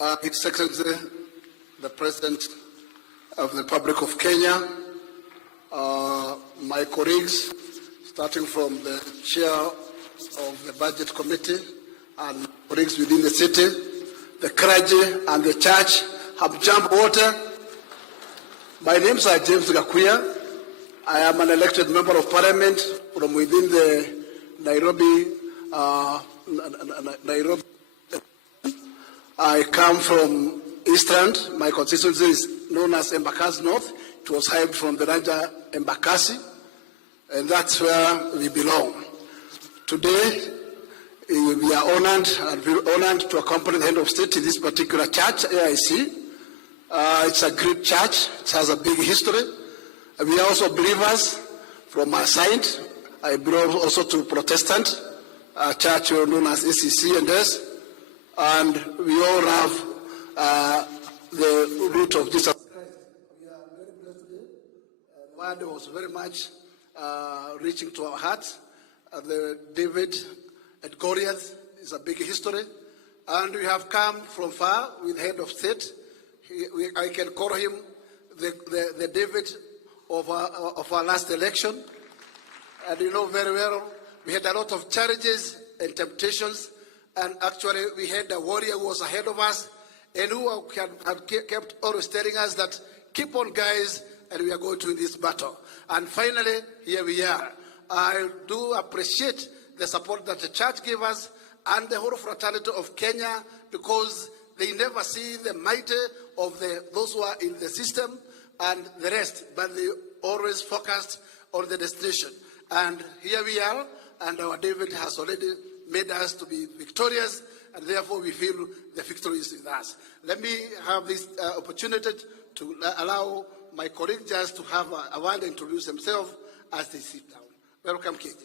His Excellency, the President of the Republic of Kenya, my colleagues, starting from the Chair of the Budget Committee and colleagues within the city, the clergy and the church have jumped water. My name is James Gakuya. I am an elected member of Parliament from within the Nairobi. I come from Eastland. My constituency is known as Embakasi North. It was hived from the Raja Embakasi, and that's where we belong. Today, we are honored to accompany the head of state in this particular church, AIC. It's a great church. It has a big history. We are also believers from my side. I belong also to Protestant church known as ACC and S. And we all have the root of Jesus Christ. We are very blessed today. The word was very much reaching to our hearts. The David and Goliath is a big history. And we have come from far with head of state. I can call him the David of our last election. And you know very well, we had a lot of challenges and temptations. And actually, we had a warrior who was ahead of us and who had kept always telling us that, keep on, guys, and we are going to win this battle. And finally, here we are. I do appreciate the support that the church gave us and the whole fraternity of Kenya, because they never see the mighty of those who are in the system and the rest, but they always focused on the destination. And here we are, and our David has already made us to be victorious, and therefore we feel the victory is with us. Let me have this opportunity to allow my colleague just to have a word and introduce himself as they sit down. Welcome, KJ.